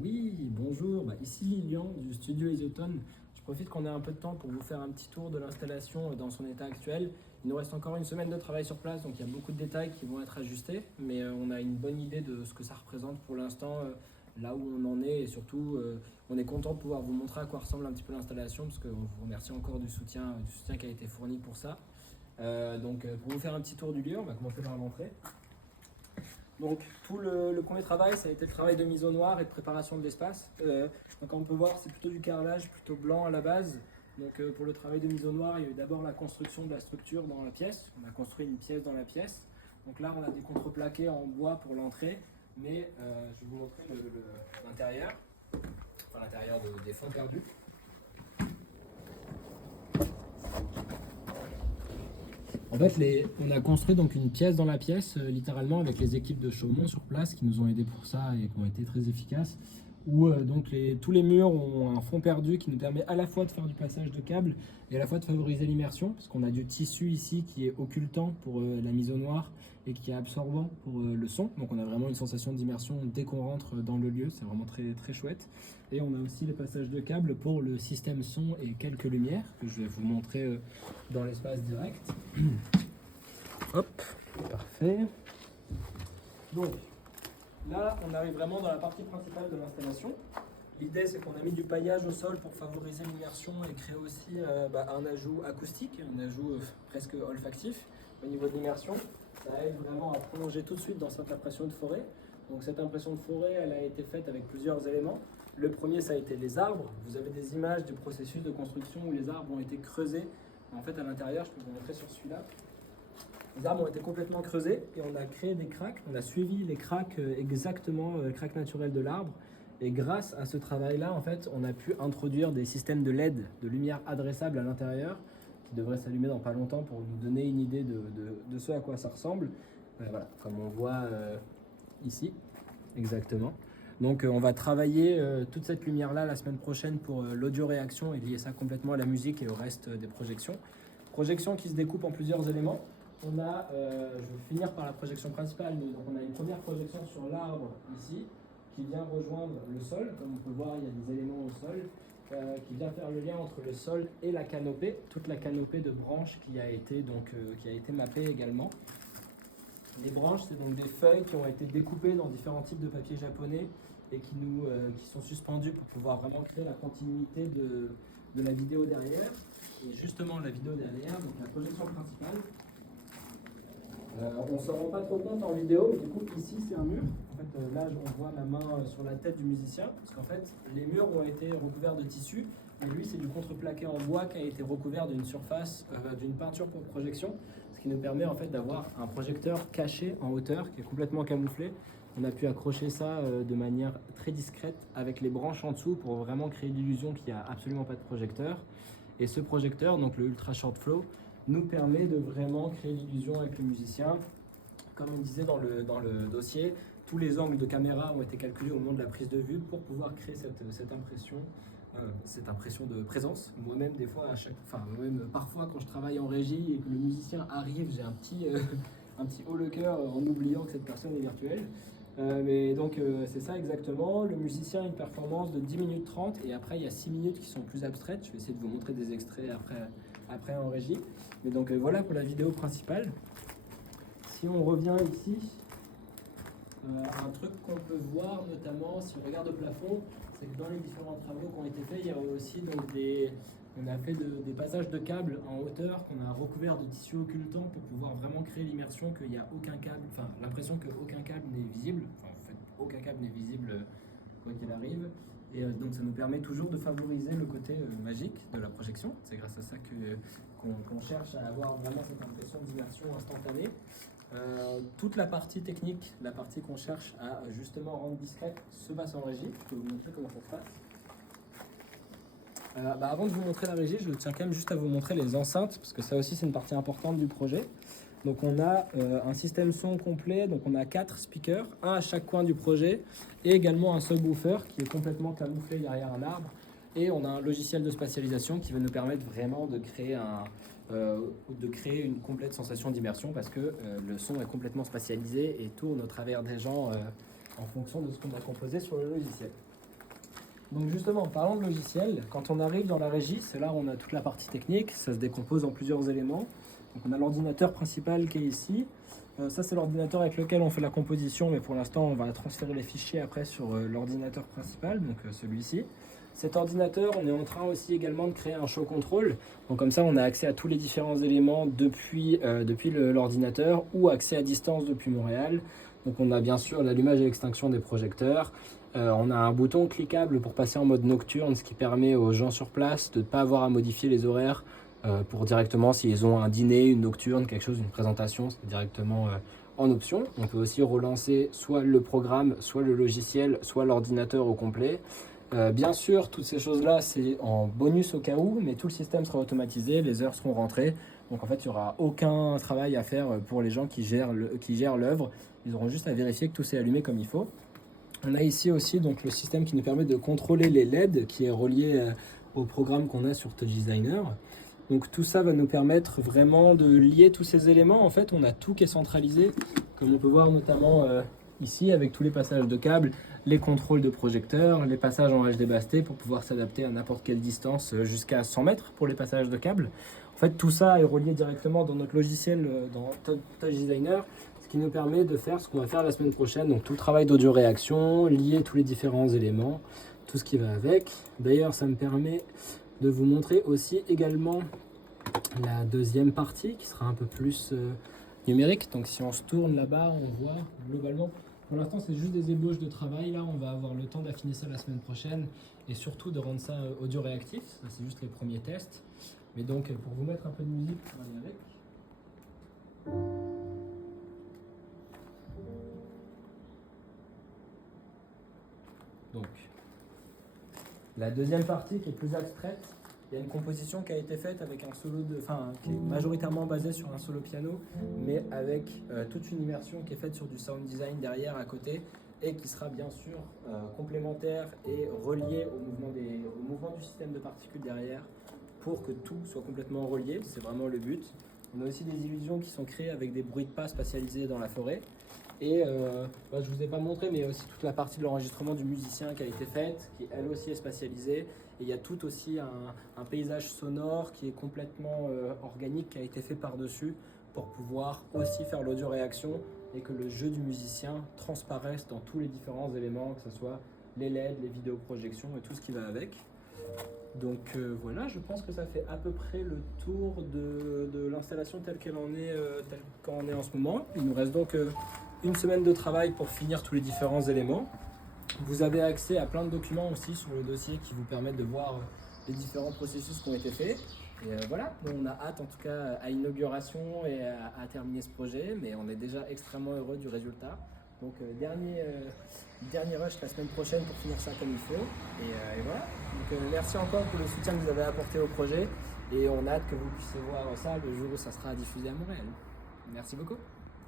Oui, bonjour, ici Lilian du studio Isotone. Je profite qu'on ait un peu de temps pour vous faire un petit tour de l'installation dans son état actuel. Il nous reste encore une semaine de travail sur place, donc il y a beaucoup de détails qui vont être ajustés, mais on a une bonne idée de ce que ça représente pour l'instant, là où on en est, et surtout on est content de pouvoir vous montrer à quoi ressemble un petit peu l'installation, parce qu'on vous remercie encore du soutien qui a été fourni pour ça. Pour vous faire un petit tour du lieu, on va commencer par l'entrée. Donc tout le premier travail, ça a été le travail de mise au noir et de préparation de l'espace. Donc on peut voir, c'est plutôt du carrelage, plutôt blanc à la base. Pour le travail de mise au noir, il y a eu d'abord la construction de la structure dans la pièce. On a construit une pièce dans la pièce. Donc là, on a des contreplaqués en bois pour l'entrée, mais je vais vous montrer l'intérieur, enfin l'intérieur des fonds perdus. En fait, on a construit donc une pièce dans la pièce, littéralement avec les équipes de Chaumont sur place qui nous ont aidés pour ça et qui ont été très efficaces. Où tous les murs ont un fond perdu qui nous permet à la fois de faire du passage de câbles et à la fois de favoriser l'immersion, parce qu'on a du tissu ici qui est occultant pour la mise au noir et qui est absorbant pour le son. Donc on a vraiment une sensation d'immersion dès qu'on rentre dans le lieu, c'est vraiment très, très chouette. Et on a aussi les passages de câbles pour le système son et quelques lumières que je vais vous montrer dans l'espace direct. Hop, parfait. Donc là, on arrive vraiment dans la partie principale de l'installation. L'idée, c'est qu'on a mis du paillage au sol pour favoriser l'immersion et créer aussi un ajout acoustique, un ajout presque olfactif au niveau de l'immersion. Ça aide vraiment à prolonger tout de suite dans cette impression de forêt. Donc cette impression de forêt, elle a été faite avec plusieurs éléments. Le premier, ça a été les arbres. Vous avez des images du processus de construction où les arbres ont été creusés. En fait, à l'intérieur, je peux vous montrer sur celui-là. Les arbres ont été complètement creusés et on a créé des cracks. On a suivi les cracks exactement, les cracks naturels de l'arbre. Et grâce à ce travail-là, en fait, on a pu introduire des systèmes de LED, de lumière adressable à l'intérieur, qui devraient s'allumer dans pas longtemps pour nous donner une idée de ce à quoi ça ressemble. Voilà, comme on voit ici, exactement. Donc on va travailler toute cette lumière-là la semaine prochaine pour l'audio-réaction et lier ça complètement à la musique et au reste des projections. Projection qui se découpe en plusieurs éléments. Je vais finir par la projection principale, mais donc on a une première projection sur l'arbre ici, qui vient rejoindre le sol. Comme on peut voir, il y a des éléments au sol, qui vient faire le lien entre le sol et la canopée, toute la canopée de branches qui a été mappée également. Les branches, c'est donc des feuilles qui ont été découpées dans différents types de papier japonais et qui sont suspendues pour pouvoir vraiment créer la continuité de la vidéo derrière. Et justement, la vidéo derrière, donc la projection principale, on ne s'en rend pas trop compte en vidéo, mais du coup, ici, c'est un mur. En fait, là, on voit ma main sur la tête du musicien, parce qu'en fait, les murs ont été recouverts de tissu, et lui, c'est du contreplaqué en bois qui a été recouvert d'une surface, d'une peinture pour projection, ce qui nous permet en fait d'avoir un projecteur caché en hauteur, qui est complètement camouflé. On a pu accrocher ça de manière très discrète avec les branches en dessous pour vraiment créer l'illusion qu'il n'y a absolument pas de projecteur. Et ce projecteur, donc le Ultra Short Flow, nous permet de vraiment créer l'illusion avec le musicien. Comme on disait dans le dossier, tous les angles de caméra ont été calculés au moment de la prise de vue pour pouvoir créer cette impression de présence. Moi-même, des fois, moi-même, parfois, quand je travaille en régie et que le musicien arrive, j'ai un petit haut le cœur en oubliant que cette personne est virtuelle. C'est ça exactement. Le musicien a une performance de 10 minutes 30 et après il y a 6 minutes qui sont plus abstraites. Je vais essayer de vous montrer des extraits après en régie. Mais voilà pour la vidéo principale. Si on revient ici, un truc qu'on peut voir notamment si on regarde au plafond, c'est que dans les différents travaux qui ont été faits, il y a aussi on a fait des passages de câbles en hauteur qu'on a recouvert de tissu occultant pour pouvoir vraiment créer l'immersion qu'il n'y a aucun câble, enfin l'impression qu'aucun câble n'est visible, enfin en fait aucun câble n'est visible quoi qu'il arrive. Et donc ça nous permet toujours de favoriser le côté magique de la projection. C'est grâce à ça qu'on cherche à avoir vraiment cette impression d'immersion instantanée. Toute la partie technique, la partie qu'on cherche à justement rendre discrète, se passe en régie. Je peux vous montrer comment ça se passe. Avant de vous montrer la régie, je tiens quand même juste à vous montrer les enceintes, parce que ça aussi c'est une partie importante du projet. Donc on a un système son complet, donc on a 4 speakers, un à chaque coin du projet, et également un subwoofer qui est complètement camouflé derrière un arbre. Et on a un logiciel de spatialisation qui va nous permettre vraiment de créer une complète sensation d'immersion, parce que le son est complètement spatialisé et tourne au travers des gens en fonction de ce qu'on a composé sur le logiciel. Donc justement, en parlant de logiciel, quand on arrive dans la régie, c'est là où on a toute la partie technique, ça se décompose en plusieurs éléments. Donc on a l'ordinateur principal qui est ici. Ça c'est l'ordinateur avec lequel on fait la composition, mais pour l'instant on va transférer les fichiers après sur l'ordinateur principal, donc celui-ci. Cet ordinateur, on est en train aussi également de créer un show control. Donc comme ça on a accès à tous les différents éléments depuis l'ordinateur ou accès à distance depuis Montréal. Donc on a bien sûr l'allumage et l'extinction des projecteurs. On a un bouton cliquable pour passer en mode nocturne, ce qui permet aux gens sur place de ne pas avoir à modifier les horaires pour directement, s'ils ont un dîner, une nocturne, quelque chose, une présentation, c'est directement en option. On peut aussi relancer soit le programme, soit le logiciel, soit l'ordinateur au complet. Bien sûr, toutes ces choses-là, c'est en bonus au cas où, mais tout le système sera automatisé, les heures seront rentrées. Donc en fait, il n'y aura aucun travail à faire pour les gens qui gèrent l'œuvre. Ils auront juste à vérifier que tout s'est allumé comme il faut. On a ici aussi donc, le système qui nous permet de contrôler les LED, qui est relié au programme qu'on a sur Touch Designer. Donc tout ça va nous permettre vraiment de lier tous ces éléments. En fait, on a tout qui est centralisé, comme on peut voir notamment ici avec tous les passages de câbles, les contrôles de projecteurs, les passages en HDBaseT pour pouvoir s'adapter à n'importe quelle distance jusqu'à 100 mètres pour les passages de câbles. En fait, tout ça est relié directement dans notre logiciel, dans Touch Designer, ce qui nous permet de faire ce qu'on va faire la semaine prochaine, donc tout le travail d'audio-réaction, lier tous les différents éléments, tout ce qui va avec. D'ailleurs, ça me permet de vous montrer aussi également la deuxième partie qui sera un peu plus numérique. Donc si on se tourne là-bas, on voit globalement, pour l'instant c'est juste des ébauches de travail. Là on va avoir le temps d'affiner ça la semaine prochaine et surtout de rendre ça audio réactif. Ça c'est juste les premiers tests. Mais donc pour vous mettre un peu de musique pour aller avec. Donc la deuxième partie qui est plus abstraite, il y a une composition qui a été faite avec un solo qui est majoritairement basée sur un solo piano, mais avec toute une immersion qui est faite sur du sound design derrière à côté et qui sera bien sûr complémentaire et relié au mouvement du système de particules derrière pour que tout soit complètement relié. C'est vraiment le but. On a aussi des illusions qui sont créées avec des bruits de pas spatialisés dans la forêt. Et je ne vous ai pas montré, mais il y a aussi toute la partie de l'enregistrement du musicien qui a été faite, qui elle aussi est spatialisée. Et il y a tout aussi un paysage sonore qui est complètement organique, qui a été fait par-dessus pour pouvoir aussi faire l'audio-réaction et que le jeu du musicien transparaisse dans tous les différents éléments, que ce soit les LED, les vidéoprojections et tout ce qui va avec. Donc voilà, je pense que ça fait à peu près le tour de l'installation telle qu'on est en ce moment. Il nous reste donc une semaine de travail pour finir tous les différents éléments. Vous avez accès à plein de documents aussi sur le dossier qui vous permettent de voir les différents processus qui ont été faits. Et voilà, on a hâte en tout cas à l'inauguration et à terminer ce projet, mais on est déjà extrêmement heureux du résultat. Donc dernier rush la semaine prochaine pour finir ça comme il faut. Et voilà, donc merci encore pour le soutien que vous avez apporté au projet et on a hâte que vous puissiez voir ça le jour où ça sera diffusé à Montréal. Merci beaucoup.